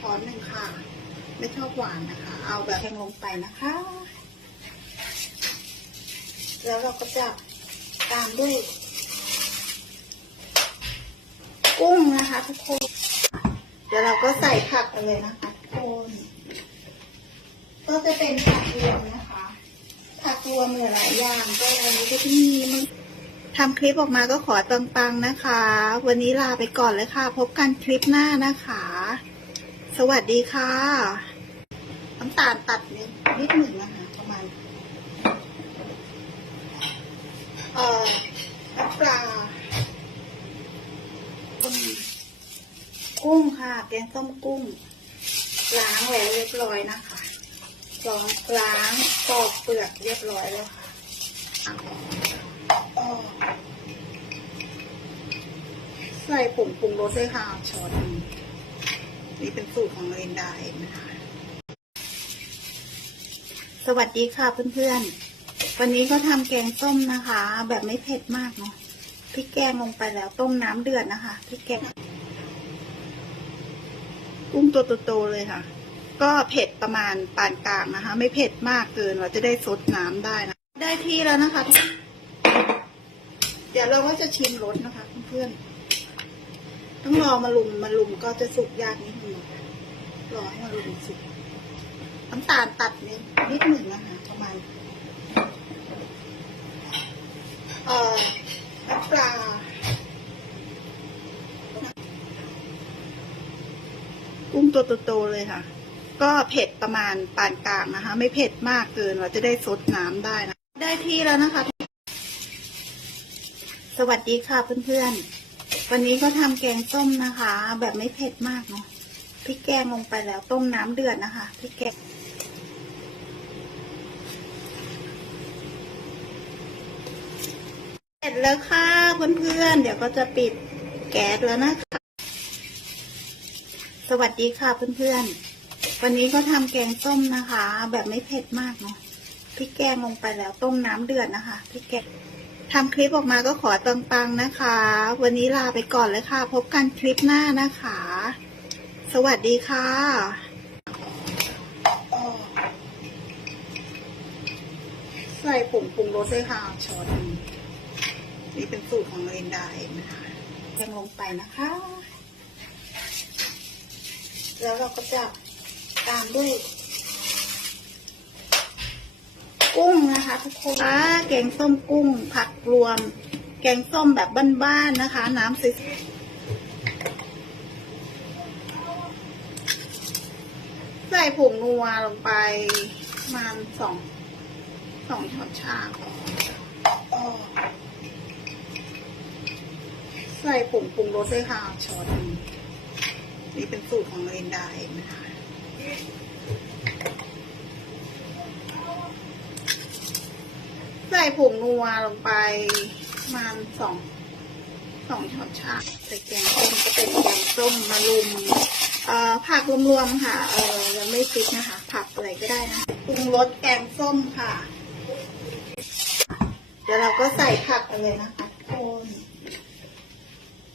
ช้อนหนึ่งค่ะ ไม่ชอบหวานนะคะ เอาแบบแห้งลงไปนะคะ แล้วเราก็จะตามด้วยกุ้งนะคะ ทุกคน เดี๋ยวเราก็ใส่ผักกันเลยนะคะทุกคน ก็จะเป็นผักรวมนะคะ ผักรวมหลายอย่างก็วันนี้ก็จะมีมันทำคลิปออกมาก็ขอปังๆนะคะ วันนี้ลาไปก่อนเลยค่ะ พบกันคลิปหน้านะคะ สวัสดีค่ะน้ำตาลตัดนิดนิดหนึ่งนะคะประมาณเอ่อน้ำปลากุ้งกุ้งค่ะ แกงส้มกุ้ง ล้างแล้วเรียบร้อยนะคะล้างล้างปอกเปลือกเรียบร้อยแล้วค่ะใส่ผงปรุงรสด้วยค่ะช้อนห นี่เป็นสูตรของเรนดาเองนะคะสวัสดีค่ะเพื่อนๆ วันนี้ก็ทำแกงส้มนะคะ แบบไม่เผ็ดมากเนาะพริกแกงลงไปแล้วต้มน้ำเดือดนะคะพริกแกง กุ้งตัวโตๆเลยค่ะ ก็เผ็ดประมาณปานกลางนะคะ ไม่เผ็ดมากเกินเราจะได้ซดน้ำได้นะ ได้ที่แล้วนะคะ เดี๋ยวเราก็จะชิมรสนะคะเพื่อนๆ ต้องรอมาลุมมาลุมก็จะสุกยากนิดนึงนะคะรอให้มาลุมสุกน้ำตาลตัดนิดนิดหนึ่งนะคะประมาณเอ่อน้ำปลากุ้งตัวโตๆเลยค่ะ ก็เผ็ดประมาณปานกลางนะคะ ไม่เผ็ดมากเกินเราจะได้ซดน้ำได้นะ ได้ที่แล้วนะคะ สวัสดีค่ะเพื่อนๆ วันนี้ก็ทำแกงส้มนะคะ แบบไม่เผ็ดมากเนาะพริกแกงลงไปแล้วต้มน้ำเดือดนะคะพริกแกงเสร็จแล้วค่ะเพื่อนๆเดี๋ยวก็จะปิดแก๊สแล้วนะคะ สวัสดีค่ะเพื่อนๆวันนี้ก็ทำแกงส้มนะคะ แบบไม่เผ็ดมากเนาะพริกแกงลงไปแล้วต้มน้ำเดือดนะคะพริกแกง ทำคลิปออกมาก็ขอปังๆนะคะ วันนี้ลาไปก่อนเลยค่ะ พบกันคลิปหน้านะคะ สวัสดีค่ะอ้อใส่ผงปรุงรสด้วยค่ะช้อนหนึ่งนี่เป็นสูตรของเรนดาเองนะคะยังลงไปนะคะ แล้วเราก็จะตามด้วย กุ้งนะคะทุกคนอ่าแกงส้มกุ้ง ผักรวม แกงส้มแบบบ้านๆนะคะ น้ำใสใส่ผงนัวลงไปประมาณสองสองช้อนชาอ้อใส่ผงปรุงรสด้วยค่ะช้อนนี่เป็นสูตรของเรนดาเองนะคะ ส่ผงนัวลงไปประมาณสองสองช้อนชาใส่แกงส้มก็เป็นแกงส้มมะรุมเอ่อผักรวมๆค่ะ เออยังไม่ฟิกนะคะ ผักอะไรก็ได้นะปรุงรสแกงส้มค่ะ เดี๋ยวเราก็ใส่ผักกันเลยนะคะทุกคน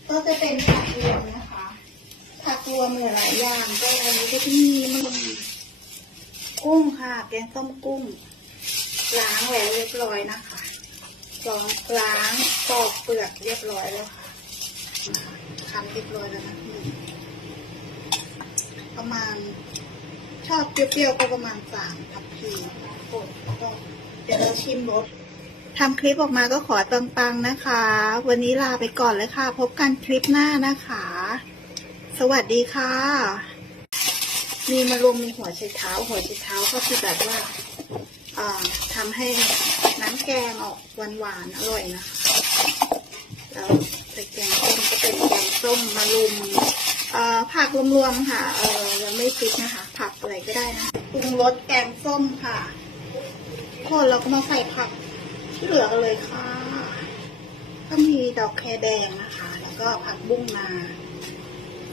ก็จะเป็นผักรวมนะคะ ผักรวมหลายอย่างก็วันนี้ก็จะมีมันกุ้งค่ะ แกงส้มกุ้ง ล้างแล้วเรียบร้อยนะคะล้างล้างปอกเปลือกเรียบร้อยแล้วค่ะคันเรียบร้อยแล้วนะหนึ่ประมาณชอบเปรี้ยวๆก็ประมาณสามทัพพีโอ้ก็เดี๋ยวเราชิมรสทำคลิปออกมาก็ขอปังๆนะคะ วันนี้ลาไปก่อนเลยค่ะ พบกันคลิปหน้านะคะ สวัสดีค่ะ มีมะรุมมีหัวไชเท้า หัวไชเท้าก็คือแบบว่า ทำให้น้ำแกงออกหวานๆอร่อยนะคะ แล้วใส่แกงส้มก็เป็นแกงส้มมะรุมอ่อผักรวมๆค่ะเออยังไม่ฟิกนะคะ ผักอะไรก็ได้นะปรุงรสแกงส้มค่ะคนเราก็มาใส่ผักที่เหลือกันเลยค่ะ ก็มีดอกแคแดงนะคะ แล้วก็ผักบุ้งนา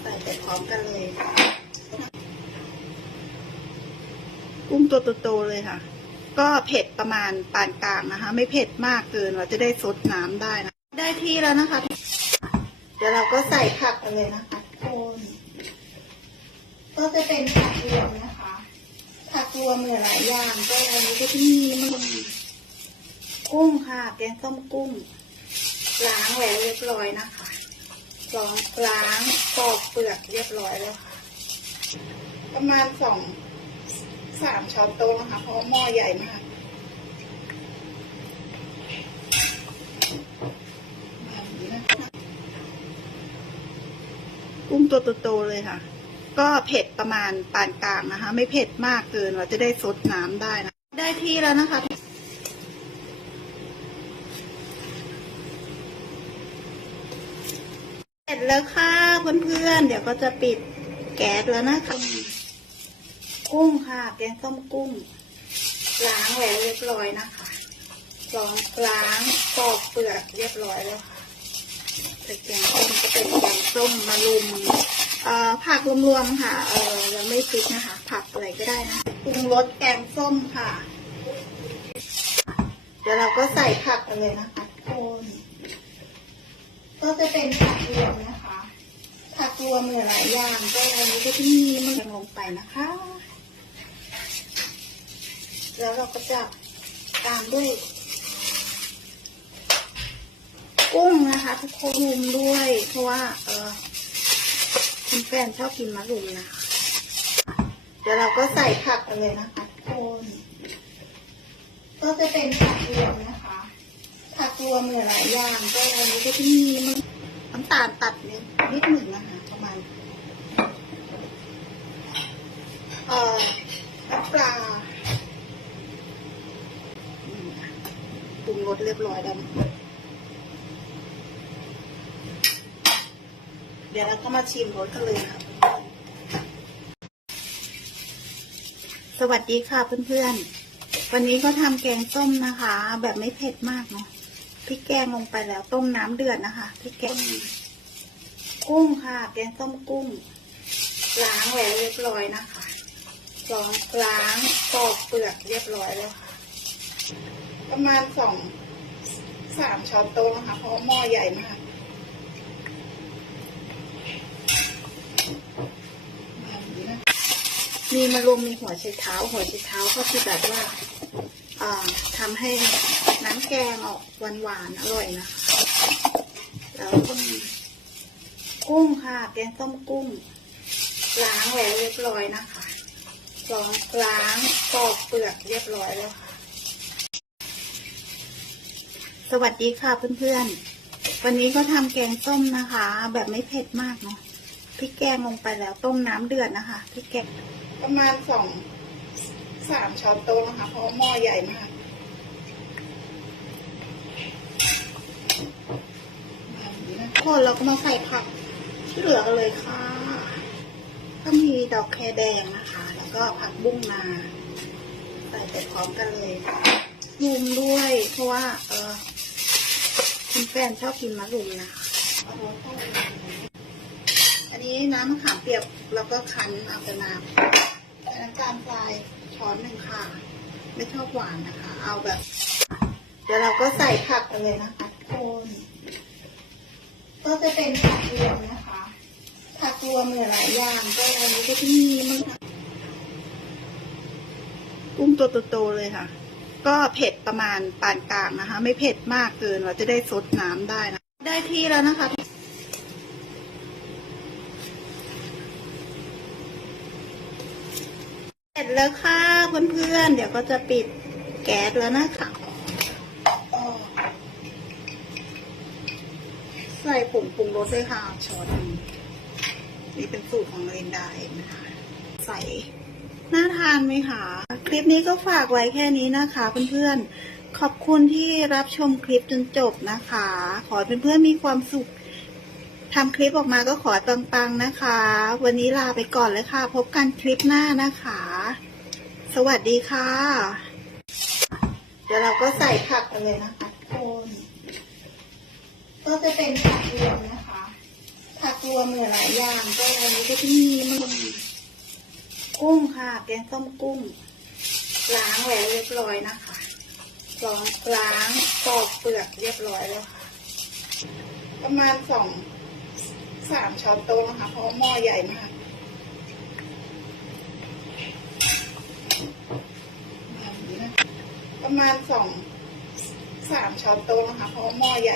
ใส่ไปพร้อมกันเลย กุ้งตัวโตๆเลยค่ะ ก็เผ็ดประมาณปานกลางนะคะ ไม่เผ็ดมากเกินเราจะได้ซดน้ำได้นะ ได้ที่แล้วนะคะ เดี๋ยวเราก็ใส่ผักกันเลยนะคะทุกคนก็จะเป็นผักรวมนะคะผักรวมหลายอย่างก็อันนี้ก็จะมีมันกุ้งค่ะ แกงส้มกุ้ง ล้างแล้วเรียบร้อยนะคะลองล้างปอกเปลือกเรียบร้อยแล้วค่ะ ประมาณสอง สามช้อนโต๊ะนะคะ เพราะหม้อใหญ่มาก กุ้งตัวโตๆเลยค่ะ ก็เผ็ดประมาณปานกลางนะคะ ไม่เผ็ดมากเกินเราจะได้ซดน้ำได้นะ ได้ที่แล้วนะคะเสร็จแล้วค่ะเพื่อนๆ เดี๋ยวก็จะปิดแก๊สแล้วนะคะ กุ้งค่ะ แกงส้มกุ้ง ล้างแล้วเรียบร้อยนะคะลองล้างปอกเปลือกเรียบร้อยแล้วค่ะแต่แกงส้มก็เป็นแกงส้มมะรุมเอ่อผักรวมๆค่ะ เอ่อยังไม่พริกนะคะ ผักอะไรก็ได้นะปรุงรสแกงส้มค่ะ เดี๋ยวเราก็ใส่ผักกันเลยนะคะทุกคนก็จะเป็นผักรวมนะคะผักรวมมีหลายอย่างก็อันนี้ก็จะมีมันลงไปนะคะ แล้วเราก็จะตามด้วยกุ้งนะคะทุกคนรุมด้วย เพราะว่า เออคุณแฟนชอบกินมะรุมนะคะเดี๋ยวเราก็ใส่ผักกันเลยนะคะทุกคนก็จะเป็นผักรวมนะคะ ผักรวมหลายอย่างก็อันนี้ก็จะมีนน้ำตาลตัดนิดนิดหนึ่งนะคะประมาณเอ่อน้ำปลาอืมป รุงรสเรียบร้อยแล้วเดี๋ยวเราก็มาชิมรสกันเลยค่ะ สวัสดีค่ะเพื่อนๆ วันนี้ก็ทำแกงส้มนะคะ แบบไม่เผ็ดมากเนาะพริกแกงลงไปแล้วต้มน้ำเดือดนะคะพริกแกงกุ้งค่ะ แกงส้มกุ้ง ล้างแล้วเรียบร้อยนะคะลองล้างปอกเปลือกเรียบร้อยแล้วค่ะ ประมาณสองสามช้อนโต๊ะนะคะ เพราะหม้อใหญ่มากมีมะรุมมีหัวไชเท้า หัวไชเท้าก็คือแบบว่าอ่าทำให้น้ำแกงออกหวานๆอร่อยนะคะแล้วก็มีกุ้งค่ะ แกงส้มกุ้ง ล้างแล้วเรียบร้อยนะคะลองล้างปอกเปลือกเรียบร้อยแล้วค่ะ สวัสดีค่ะเพื่อนๆ วันนี้ก็ทำแกงส้มนะคะ แบบไม่เผ็ดมากเนาะพริกแกงลงไปแล้วต้มน้ำเดือดนะคะพริกแกงประมาณสองสามช้อนโต๊ะนะคะ เพราะหม้อใหญ่มากแบบนี้นะคนเราก็มาใส่ผักที่เหลือกันเลยค่ะ ก็มีดอกแครแดงนะคะ แล้วก็ผักบุ้งนาใส่ไปพร้อมกันเลยรุมด้วยเพราะว่า เออ คุณแฟนชอบกินมะรุมนะคะอันนี้น้ำมะขามเปียกแล้วก็คั้นเอาแต่น้ำใส่น้ำตาลทรายช้อนหนึ่งค่ะ ไม่ชอบหวานนะคะ เอาแบบ เดี๋ยวเราก็ใส่ผักกันเลยนะคะทุกคนก็จะเป็นผักรวมนะคะ ผักรวมหลายอย่างก็อันนี้ก็จะมีมันกุ้งตัวโตๆเลยค่ะ ก็เผ็ดประมาณปานกลางนะคะ ไม่เผ็ดมากเกินเราจะได้ซดน้ำได้นะ ได้ที่แล้วนะคะเสร็จแล้วค่ะเพื่อนๆ เดี๋ยวก็จะปิดแก๊สแล้วนะคะใส่ผงปรุงรสด้วยค่ะช้อนนึงนี่เป็นสูตรของเรนดาเองนะคะ ใส่ น่าทานไหมคะ คลิปนี้ก็ฝากไว้แค่นี้นะคะเพื่อนๆ ขอบคุณที่รับชมคลิปจนจบนะคะ ขอเพื่อนๆมีความสุขทำคลิปออกมาก็ขอปังๆนะคะ วันนี้ลาไปก่อนเลยค่ะ พบกันคลิปหน้านะคะ สวัสดีค่ะ เดี๋ยวเราก็ใส่ผักกันเลยนะคะทุกคนก็จะเป็นผักรวมนะคะ ผักรวมหลายอย่างก็อันนี้ก็จะมีมัน กุ้งค่ะ แกงส้มกุ้ง ล้างแหววเรียบร้อยนะคะลองล้างปอกเปลือกเรียบร้อยแล้วค่ะ ประมาณสองสามช้อนโต๊ะนะคะเพราะหม้อใหญ่มากประมาณสองสามช้อนโต๊ะนะคะเพราะหม้อใหญ่